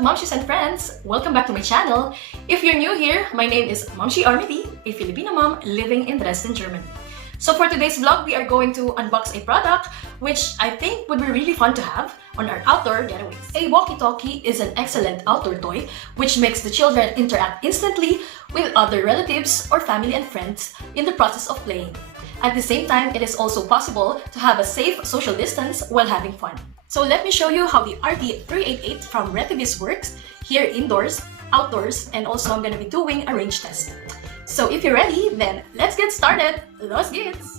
up, Momshies and friends? Welcome back to my channel. If you're new here, my name is Momshi Armity, a Filipino mom living in Dresden, Germany. So for today's vlog, we are going to unbox a product which I think would be really fun to have on our outdoor getaways. A Walkie Talkie is an excellent outdoor toy which makes the children interact instantly with other relatives or family and friends in the process of playing. At the same time, it is also possible to have a safe social distance while having fun. So let me show you how the RT388 from Retevis works here indoors, outdoors, and also I'm going to be doing a range test. So if you're ready, then let's get started. Los geht's!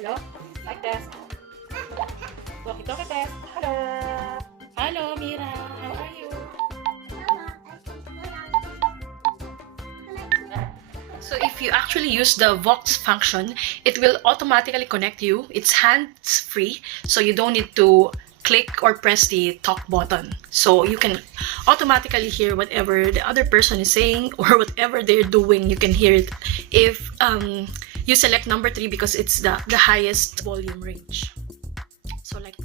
Hello? Like this. Walkie Talkie test. Hello. Hello, Mira. How are you? So if you actually use the Vox function, it will automatically connect you. It's hands-free, so you don't need to click or press the talk button. So you can automatically hear whatever the other person is saying or whatever they're doing. You can hear it if you select number 3 because it's the highest volume range. So like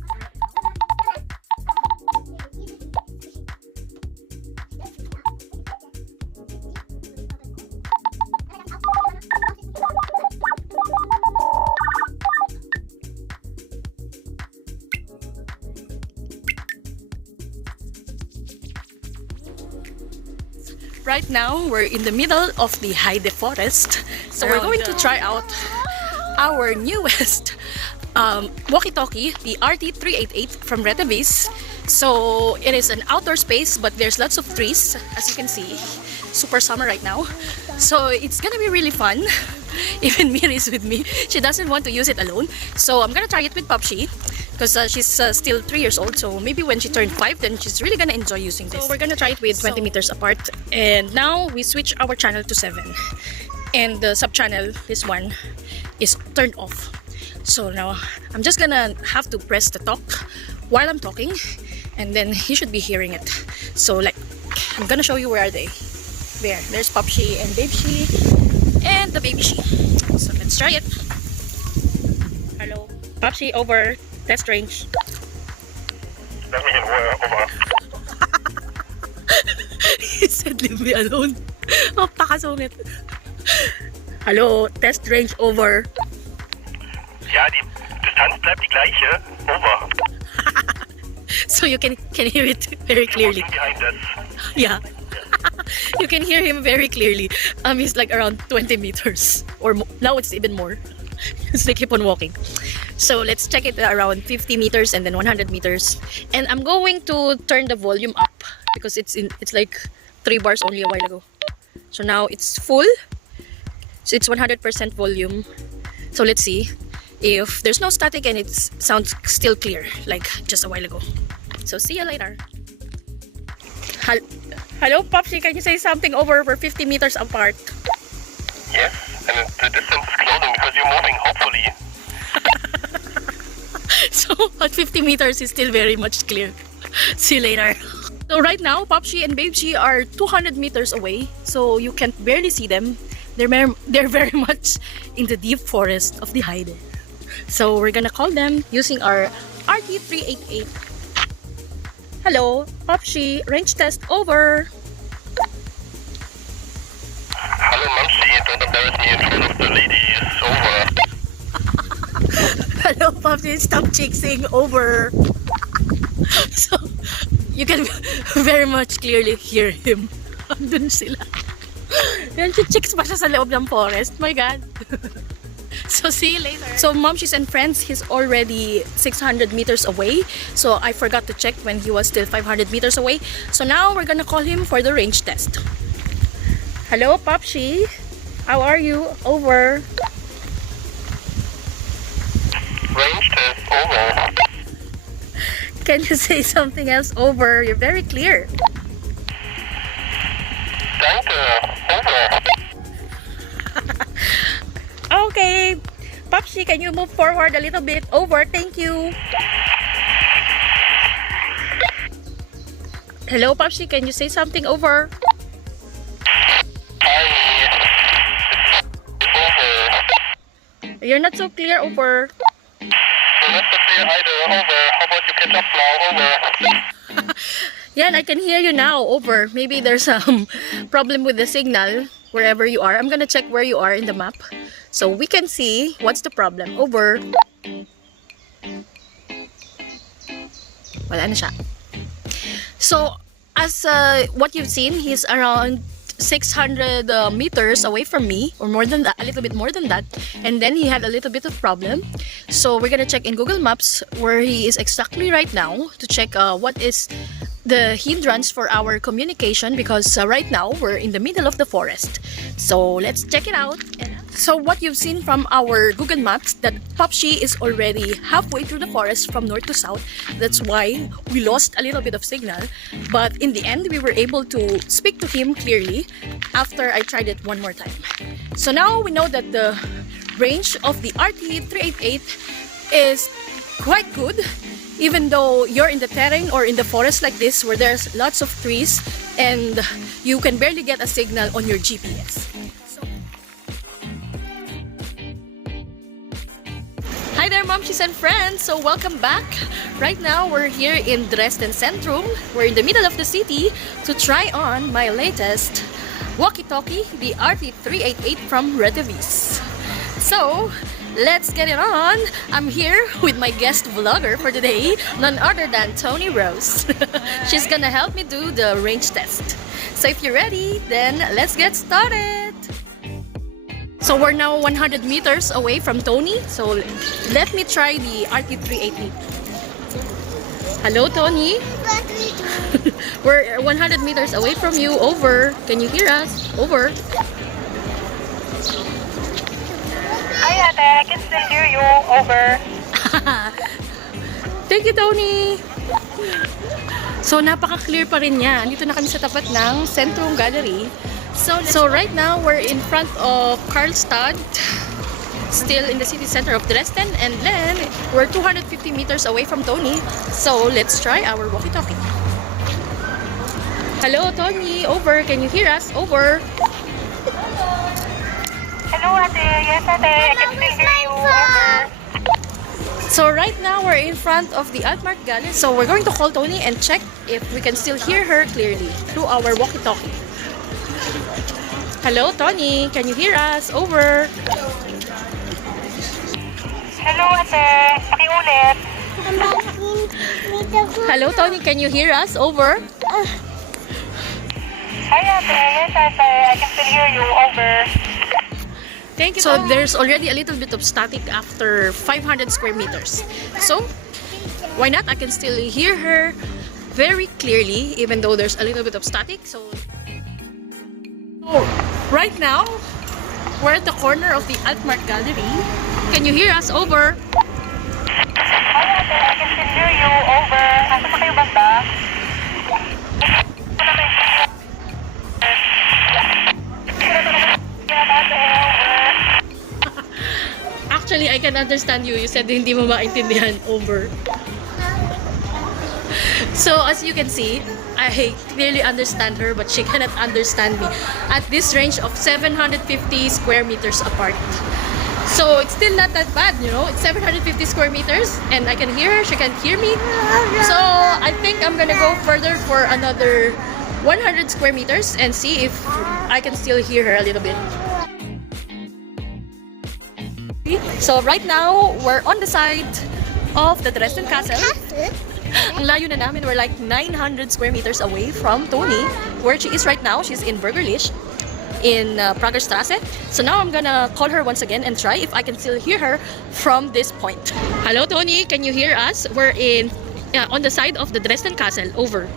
right now, we're in the middle of the Heide forest. So we're going to try out our newest walkie-talkie, the RT388 from Retevis. So it is an outdoor space, but there's lots of trees, as you can see. Super summer right now. So it's gonna be really fun. Even Miri is with me. She doesn't want to use it alone. So I'm gonna try it with Popshi, because she's still 3 years old, so maybe when she turned 5, then she's really gonna enjoy using this. So we're gonna try it with 20 meters apart, and now we switch our channel to 7, and the sub channel, this one, is turned off. So now I'm just gonna have to press the talk while I'm talking, and then he should be hearing it. So like, I'm gonna show you where are they. There's Popshi and Baby and the Baby She. So let's try it. Hello, Popshi, over. Test range. Let me in, over. He said leave me alone. Oh, pakasungit. Hello, test range over. Ja, die Distanz bleibt die gleiche. Over. So you can hear it very clearly. Behind us. Yeah. You can hear him very clearly. He's like around 20 meters. Or now it's even more. Because they keep on walking. So let's check it around 50 meters and then 100 meters. And I'm going to turn the volume up because it's like 3 bars only a while ago. So now it's full. So it's 100% volume. So let's see if there's no static and it sounds still clear like just a while ago. So see you later. Hello, Popshi, can you say something over 50 meters apart? Yes, and the distance is closing because you're moving, hopefully. So at 50 meters is still very much clear. See you later. So right now, Popshi and Baby are 200 meters away, so you can barely see them. They're very much in the deep forest of the Heide. So we're gonna call them using our RT388. Hello, Popshi, range test over. Hello, Momshi, don't embarrass me in front of the ladies. Over. Hello, Popshi, stop chasing over. So you can very much clearly hear him. Andun sila. Yan, chicks pa siya sa loob ng forest. My God. So see you later. So Momshies and friends, he's already 600 meters away. So I forgot to check when he was still 500 meters away. So now we're gonna call him for the range test. Hello, Popshi. How are you? Over. Range test over. Can you say something else? Over. You're very clear. Danke, over. Okay. Popshi, can you move forward a little bit? Over. Thank you. Hello, Popshi. Can you say something? Over. Hi. It's over. You're not so clear. Over. You're not so clear either, over. How about you catch up now, over. Yeah, I can hear you now. Over. Maybe there's some problem with the signal wherever you are. I'm gonna check where you are in the map so we can see what's the problem. Over. Wala na siya. So, as what you've seen, he's around 600 meters away from me, or more than that, a little bit more than that, and then he had a little bit of problem. So we're gonna check in Google Maps where he is exactly right now to check what is the hindrance for our communication, because right now we're in the middle of the forest. So let's check it out. So what you've seen from our Google Maps, that Popshi is already halfway through the forest from north to south. That's why we lost a little bit of signal. But in the end, we were able to speak to him clearly after I tried it one more time. So now we know that the range of the RT388 is quite good, even though you're in the terrain or in the forest like this where there's lots of trees and you can barely get a signal on your GPS. Hi there, Momshies and friends! So welcome back! Right now we're here in Dresden Centrum. We're in the middle of the city to try on my latest Walkie Talkie, the RT388 from Retevis. So let's get it on! I'm here with my guest vlogger for today, none other than Tony Rose. She's gonna help me do the range test. So if you're ready, then let's get started! So we're now 100 meters away from Tony. So let me try the RT388. Hello, Tony. We're 100 meters away from you. Over. Can you hear us? Over. Hi, Ate. I can still hear you. Over. Thank you, Tony. So napaka-clear pa rin niya. Dito na kami sa tapat ng Centrum Gallery. So right now we're in front of Karlstad, still in the city center of Dresden, and then we're 250 meters away from Tony. So let's try our walkie-talkie. Hello, Tony. Over. Can you hear us? Over. Hello, Ate. Yes, Ate. I can still hear you. Over. So right now we're in front of the Altmark Gallery. So we're going to call Tony and check if we can still hear her clearly through our walkie-talkie. Hello, Tony. Can you hear us? Over. Hello, Ate. Pakiulit. Hello, Tony. Can you hear us? Over. Hi, Ate. Yes, Ate. I can still hear you. Over. Thank you. So there's already a little bit of static after 500 square meters. So why not? I can still hear her very clearly, even though there's a little bit of static. So right now, we're at the corner of the Altmark Gallery. Can you hear us? Over. Hi, Ate. I can still hear you. Over. Asa pa kayo banda? Actually, I can understand you. You said hindi mo maintindihan. Over. So as you can see, I clearly understand her, but she cannot understand me at this range of 750 square meters apart. So it's still not that bad, you know. It's 750 square meters and I can hear her, she can hear me. So I think I'm gonna go further for another 100 square meters and see if I can still hear her a little bit. So right now, we're on the side of the Dresden Castle. Ang layo na namin. We're like 900 square meters away from Tony, where she is right now. She's in Burgerlich. in Pragerstrasse. So now I'm gonna call her once again and try if I can still hear her from this point. Hello, Tony. Can you hear us? We're in on the side of the Dresden Castle. Over.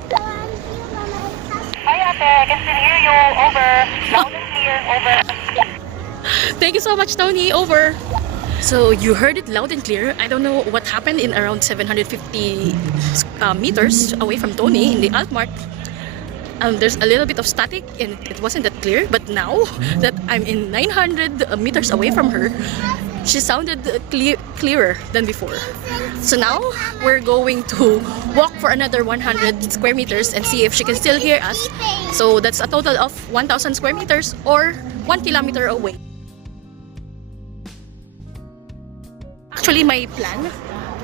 Hi, ate. I can still hear you. Over. Loud and clear. Over. Thank you so much, Tony. Over. So you heard it loud and clear. I don't know what happened in around 750 meters away from Tony in the Altmark. There's a little bit of static and it wasn't that clear. But now that I'm in 900 meters away from her, she sounded clearer than before. So now we're going to walk for another 100 square meters and see if she can still hear us. So that's a total of 1,000 square meters or 1 kilometer away. Actually, my plan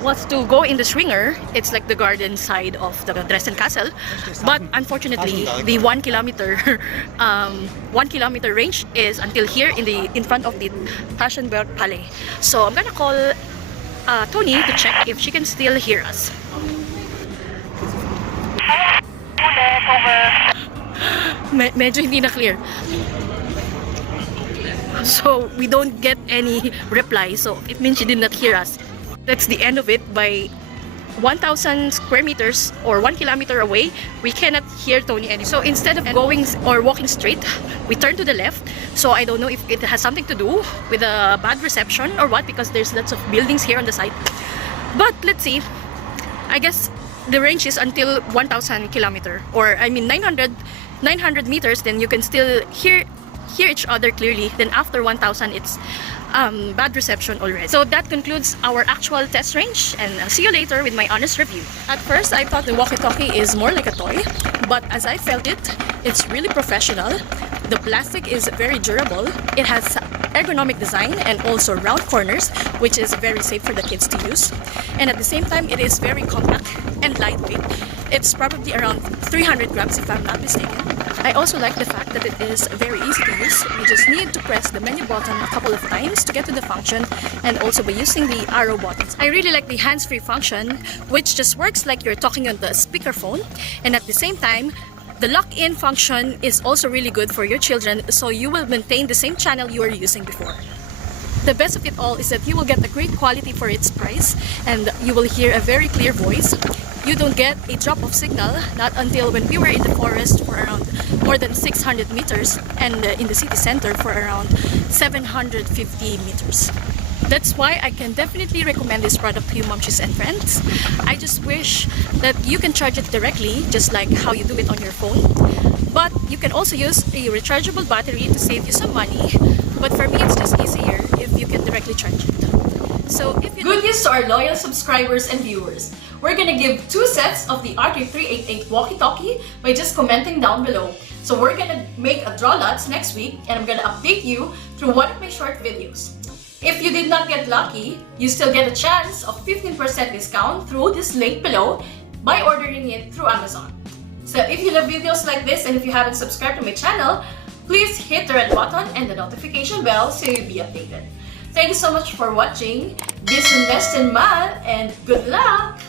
was to go in the Schwinger. It's like the garden side of the Dresden Castle, but unfortunately, the 1 kilometer, 1 kilometer range is until here in front of the Taschenberg Palais. So I'm gonna call Tony to check if she can still hear us. Medyo hindi na clear. So we don't get any reply, so it means she did not hear us. That's the end of it. By 1,000 square meters or 1 kilometer away, we cannot hear Tony anymore. So instead of going or walking straight, we turn to the left. So I don't know if it has something to do with a bad reception or what, because there's lots of buildings here on the side. But let's see. I guess the range is until 1,000 kilometer, or I mean 900 meters. Then you can still hear each other clearly. Then after 1,000, it's bad reception already. So that concludes our actual test range, and I'll see you later with my honest review. At first, I thought the walkie-talkie is more like a toy, but as I felt it, it's really professional. The plastic is very durable. It has ergonomic design and also round corners, which is very safe for the kids to use. And at the same time, it is very compact and lightweight. It's probably around 300 grams if I'm not mistaken. I also like the fact that it is very easy to use. You just need to press the menu button a couple of times to get to the function, and also by using the arrow buttons. I really like the hands-free function, which just works like you're talking on the speakerphone, and at the same time, the lock-in function is also really good for your children, so you will maintain the same channel you were using before. The best of it all is that you will get a great quality for its price, and you will hear a very clear voice. You don't get a drop of signal, not until when we were in the forest for around more than 600 meters and in the city center for around 750 meters. That's why I can definitely recommend this product to you, momchies and friends. I just wish that you can charge it directly, just like how you do it on your phone. But you can also use a rechargeable battery to save you some money. But for me, it's just easier if you can directly charge it. So if you good news to our loyal subscribers and viewers. We're gonna give 2 sets of the RT388 walkie-talkie by just commenting down below. So we're gonna make a draw lots next week, and I'm gonna update you through one of my short videos. If you did not get lucky, you still get a chance of 15% discount through this link below by ordering it through Amazon. So if you love videos like this and if you haven't subscribed to my channel, please hit the red button and the notification bell so you'll be updated. Thank you so much for watching. Bis zum nächsten Mal and good luck!